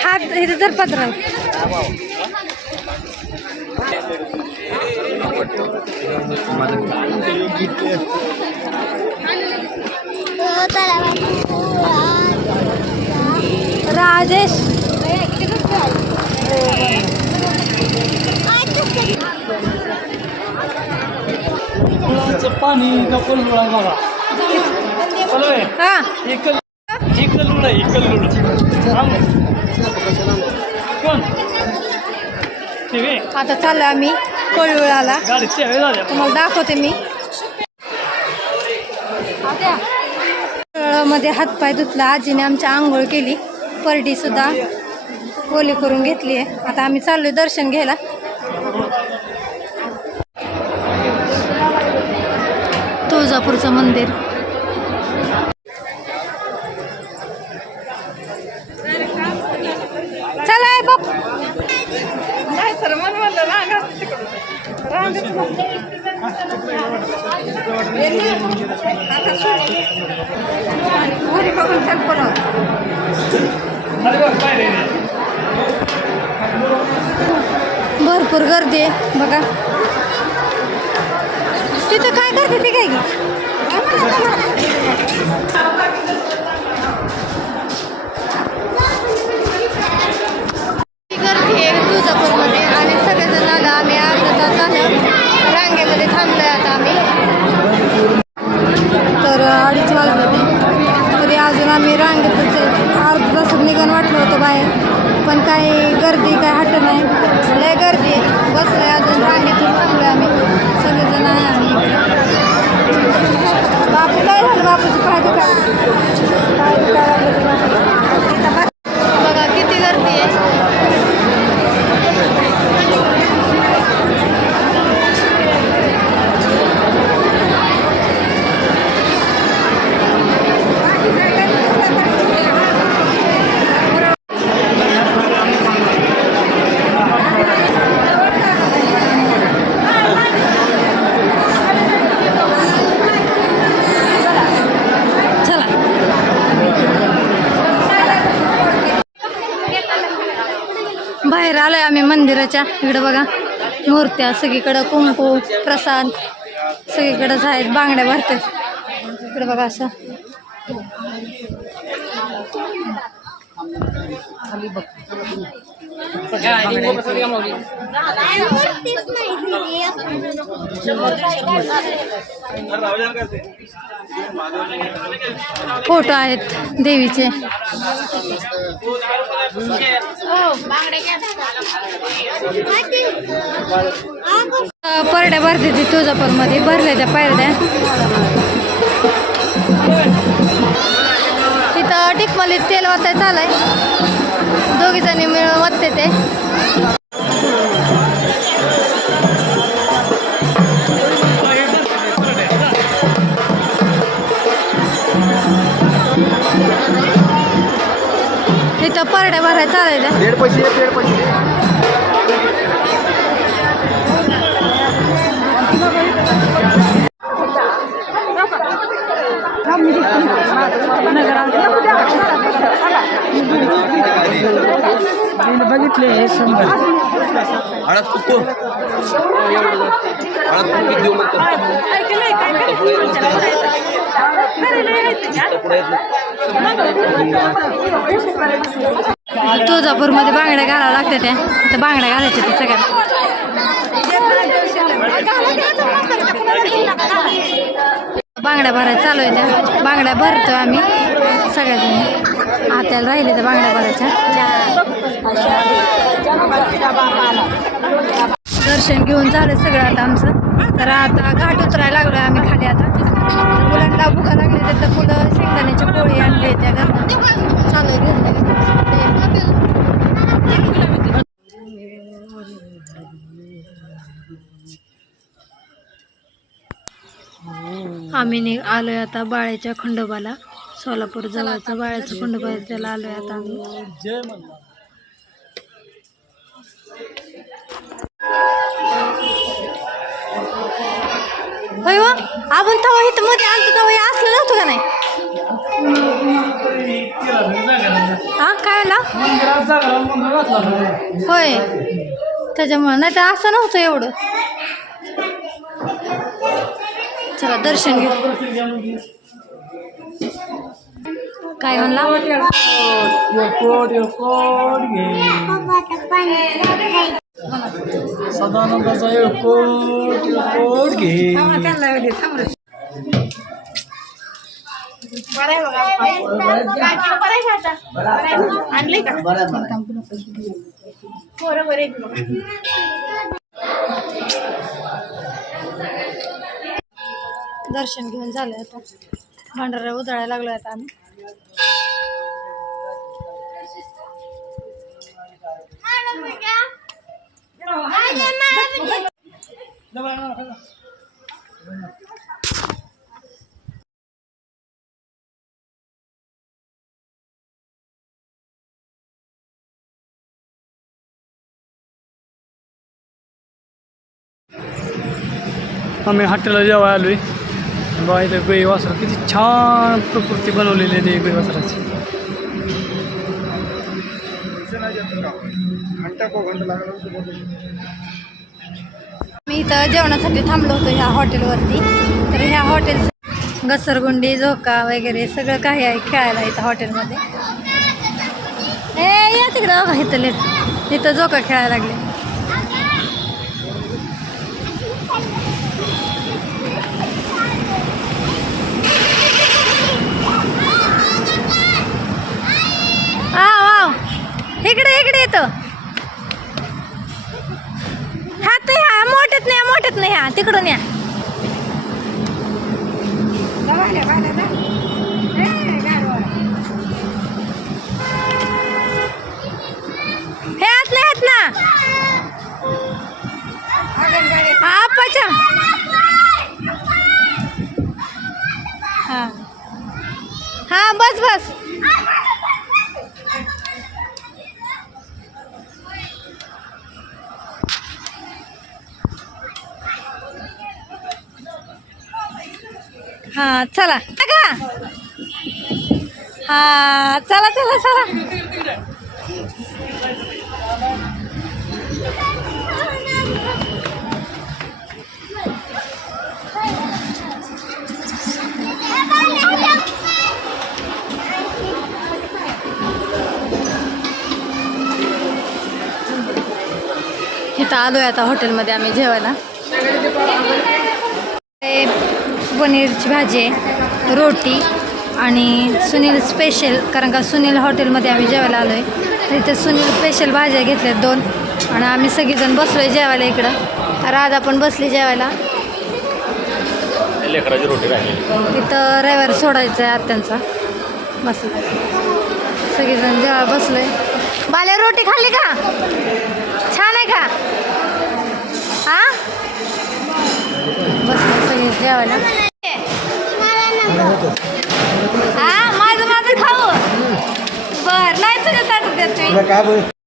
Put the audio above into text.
हात इथे तर पत्र राजेश पाणी नकोल बघा हा कोण आता चाललो आम्ही कोळवळाला तुम्हाला दाखवते मी मध्ये हातपाय धुतला आजीने आमच्या आंघोळ केली परडी सुद्धा ओली करून घेतली आहे आता आम्ही चाललोय दर्शन घ्यायला तुळजापूरचं मंदिर चला बघ भरपूर गर्दी आहे बघा तिथं काय करते ते काय गर्दी आहे तुळजापूरमध्ये आणि सगळेजण आलं आम्ही अर्धा तास झालं रांगेमध्ये थांबलोय आता आम्ही तर 2:30 वाजले तरी अजून आम्ही रांगेतच अर्धा तास निघून वाटलं होतं बाहेर पण काही गर्दी काय हट नाही लय गर्दी बसलोय अजून रांगेतून थांबलोय आम्ही सगळेजण आहे आम्ही बापू काय झालं बापूची पाय बघा किती गर्दी आहे बाहेर आलोय आम्ही मंदिराच्या इकडे बघा मूर्त्या सगळीकडे कुंकू प्रसाद सगळीकडेच आहेत बांगड्या भरतात इकडे बघा असं फोटो आहेत देवीचे परड्या भरते ती तुळजापूरमध्ये भरल्या त्या पायऱ्या तिथं टिकमलीत तेल वाचाय चालय दोघी जणी मिळून वाटते ते इथं परड्या भरायला चालायच्या बघितले 100 हळद कुकू देऊ तुळजापूरमध्ये बांगड्या घालावं लागतात त्या तर बांगड्या घालायच्या ते सगळ्या बांगड्या भरायला चालू आहे त्या बांगड्या भरतो आम्ही सगळ्याजणी आत्याला राहिले त्या बांगड्या भरायच्या दर्शन घेऊन झालं सगळं आता आमचं तर आता घाट उतरायला लागलोय आम्ही खाली आता मुलांना भुका लागली तर मुलं शेंगदाण्याची पोळी आणली त्या घरात चालू आहे आम्ही आलोय आता बाळ्याच्या खंडोबाला सोलापूर जवळचं बाळ्याचं खंडोबा त्याला आलोय आता आम्ही होय हो आपण तेव्हा इथं मध्ये आलतो तेव्हा हे असलं नव्हतं का नाही हा काय ना होय त्याच्यामुळं नाही तर असं नव्हतं एवढं. चला दर्शन घेऊ. काय म्हणला सदानंदाचा एअरपोर्ट घे. आणले का बरोबर दर्शन घेऊन झालं आता भंडारा उजळायला लागलो आता आम्ही. आम्ही हॉटेलला जेव्हा आलोय बा इथं गाई वासरा किती छान प्रकृती बनवलेली आहे ते गाई वासराची. मी इथं जेवणासाठी थांबलो होतो ह्या हॉटेलवरती. तर ह्या हॉटेलचं घसरगुंडी झोका वगैरे सगळं काही आहे खेळायला इथं हॉटेलमध्ये. या तिकडं बघा इथं इथं झोका खेळायला लागले. इकडे इकडे येतो हात ह्या मोठ्यात नाही ह्या तिकडून या. हे हात ना आपाच्या हा हा बस हा चला का हा चला इथं आलोय आता हॉटेलमध्ये आम्ही जेवायला. पनीरची भाजी आहे रोटी आणि सुनील स्पेशल कारण का सुनील हॉटेलमध्ये आम्ही जेवायला आलो आहे. तर इथे सुनील स्पेशल भाज्या घेतल्यात 2 आणि आम्ही सगळीजण बसलो आहे जेवायला. इकडं राधा पण बसली जेवायला. इथं रविवार सोडायचं आहे आत्यांचा बसला सगळीजण जेव्हा बसलो आहे. बाल्या रोटी खाल्ली का छान आहे का हा बसलो सगळी जेवायला. हा माझं खाऊ बर नाही तुझ्या ताटात देत